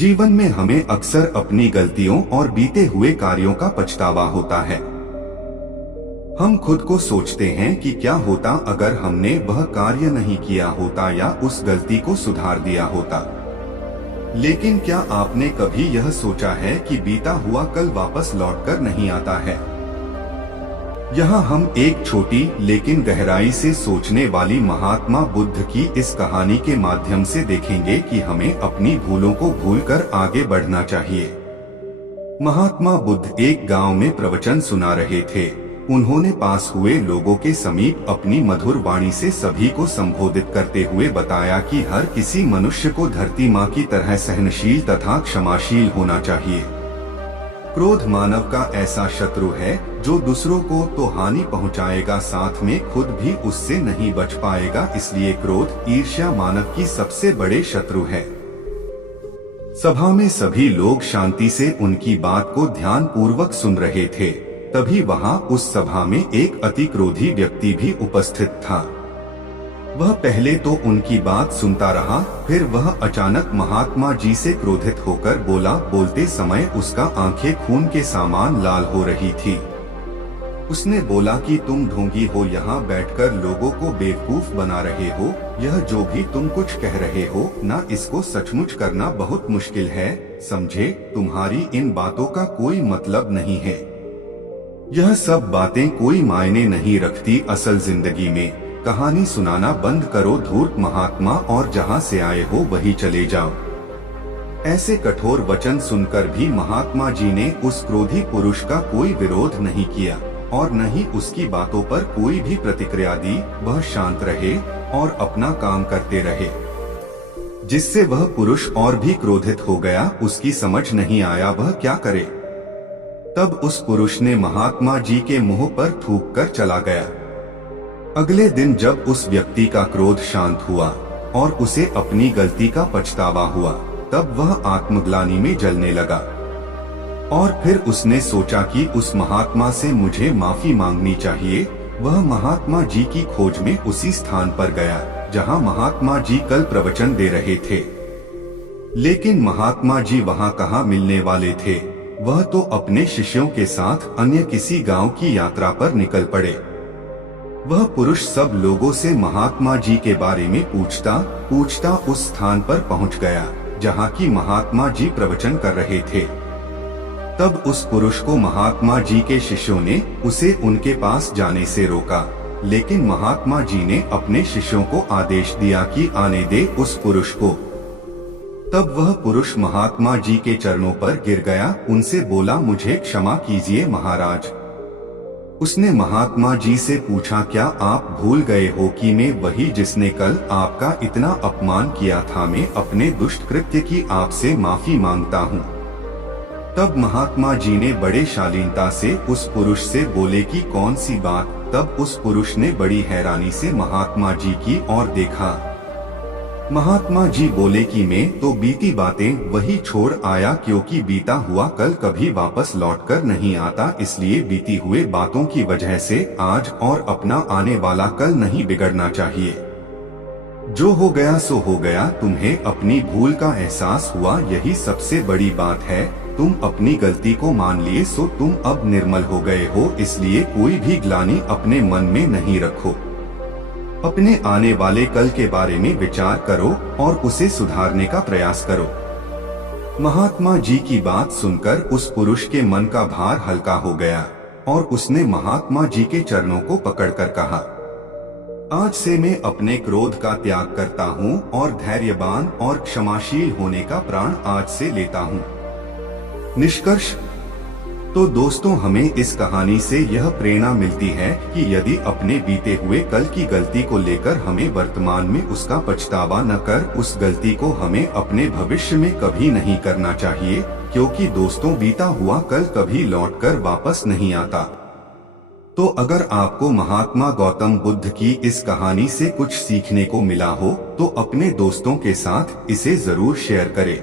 जीवन में हमें अक्सर अपनी गलतियों और बीते हुए कार्यों का पछतावा होता है। हम खुद को सोचते हैं कि क्या होता अगर हमने वह कार्य नहीं किया होता या उस गलती को सुधार दिया होता। लेकिन क्या आपने कभी यह सोचा है कि बीता हुआ कल वापस लौटकर नहीं आता है? यहाँ हम एक छोटी लेकिन गहराई से सोचने वाली महात्मा बुद्ध की इस कहानी के माध्यम से देखेंगे कि हमें अपनी भूलों को भूलकर आगे बढ़ना चाहिए। महात्मा बुद्ध एक गांव में प्रवचन सुना रहे थे। उन्होंने पास हुए लोगों के समीप अपनी मधुर वाणी से सभी को संबोधित करते हुए बताया कि हर किसी मनुष्य को धरती माँ की तरह सहनशील तथा क्षमाशील होना चाहिए। क्रोध मानव का ऐसा शत्रु है जो दूसरों को तो हानि पहुंचाएगा, साथ में खुद भी उससे नहीं बच पाएगा। इसलिए क्रोध, ईर्ष्या मानव की सबसे बड़े शत्रु है। सभा में सभी लोग शांति से उनकी बात को ध्यान पूर्वक सुन रहे थे। तभी वहां उस सभा में एक अति क्रोधी व्यक्ति भी उपस्थित था। वह पहले तो उनकी बात सुनता रहा, फिर वह अचानक महात्मा जी से क्रोधित होकर बोला। बोलते समय उसका आंखें खून के समान लाल हो रही थी। उसने बोला कि तुम ढोंगी हो, यहाँ बैठकर लोगों को बेवकूफ बना रहे हो। यह जो भी तुम कुछ कह रहे हो ना, इसको सचमुच करना बहुत मुश्किल है। समझे, तुम्हारी इन बातों का कोई मतलब नहीं है। यह सब बातें कोई मायने नहीं रखती असल जिंदगी में। कहानी सुनाना बंद करो धूर्त महात्मा, और जहाँ से आए हो वही चले जाओ। ऐसे कठोर वचन सुनकर भी महात्मा जी ने उस क्रोधी पुरुष का कोई विरोध नहीं किया और न ही उसकी बातों पर कोई भी प्रतिक्रिया दी। वह शांत रहे और अपना काम करते रहे, जिससे वह पुरुष और भी क्रोधित हो गया। उसकी समझ नहीं आया वह क्या करे। तब उस पुरुष ने महात्मा जी के मुंह पर थूक कर चला गया। अगले दिन जब उस व्यक्ति का क्रोध शांत हुआ और उसे अपनी गलती का पछतावा हुआ, तब वह आत्मग्लानि में जलने लगा और फिर उसने सोचा कि उस महात्मा से मुझे माफी मांगनी चाहिए। वह महात्मा जी की खोज में उसी स्थान पर गया जहां महात्मा जी कल प्रवचन दे रहे थे। लेकिन महात्मा जी वहां कहाँ मिलने वाले थे। वह तो अपने शिष्यों के साथ अन्य किसी गांव की यात्रा पर निकल पड़े। वह पुरुष सब लोगों से महात्मा जी के बारे में पूछता उस स्थान पर पहुंच गया जहां की महात्मा जी प्रवचन कर रहे थे। तब उस पुरुष को महात्मा जी के शिष्यों ने उसे उनके पास जाने से रोका, लेकिन महात्मा जी ने अपने शिष्यों को आदेश दिया कि आने दे उस पुरुष को। तब वह पुरुष महात्मा जी के चरणों पर गिर गया, उनसे बोला, मुझे क्षमा कीजिए महाराज। उसने महात्मा जी से पूछा, क्या आप भूल गए हो कि मैं वही जिसने कल आपका इतना अपमान किया था? मैं अपने दुष्ट कृत्य की आपसे माफी मांगता हूँ। तब महात्मा जी ने बड़े शालीनता से उस पुरुष से बोले कि कौन सी बात? तब उस पुरुष ने बड़ी हैरानी से महात्मा जी की ओर देखा। महात्मा जी बोले कि मैं तो बीती बातें वही छोड़ आया, क्योंकि बीता हुआ कल कभी वापस लौटकर नहीं आता। इसलिए बीती हुए बातों की वजह से आज और अपना आने वाला कल नहीं बिगड़ना चाहिए। जो हो गया सो हो गया। तुम्हें अपनी भूल का एहसास हुआ, यही सबसे बड़ी बात है। तुम अपनी गलती को मान लिए, सो तुम अब निर्मल हो गए हो। इसलिए कोई भी ग्लानि अपने मन में नहीं रखो। अपने आने वाले कल के बारे में विचार करो और उसे सुधारने का प्रयास करो। महात्मा जी की बात सुनकर उस पुरुष के मन का भार हल्का हो गया और उसने महात्मा जी के चरणों को पकड़कर कहा, आज से मैं अपने क्रोध का त्याग करता हूँ और धैर्यवान और क्षमाशील होने का प्रण आज से लेता हूँ। निष्कर्ष तो दोस्तों, हमें इस कहानी से यह प्रेरणा मिलती है कि यदि अपने बीते हुए कल की गलती को लेकर हमें वर्तमान में उसका पछतावा न कर, उस गलती को हमें अपने भविष्य में कभी नहीं करना चाहिए, क्योंकि दोस्तों बीता हुआ कल कभी लौटकर वापस नहीं आता। तो अगर आपको महात्मा गौतम बुद्ध की इस कहानी से कुछ सीखने को मिला हो तो अपने दोस्तों के साथ इसे जरूर शेयर करें।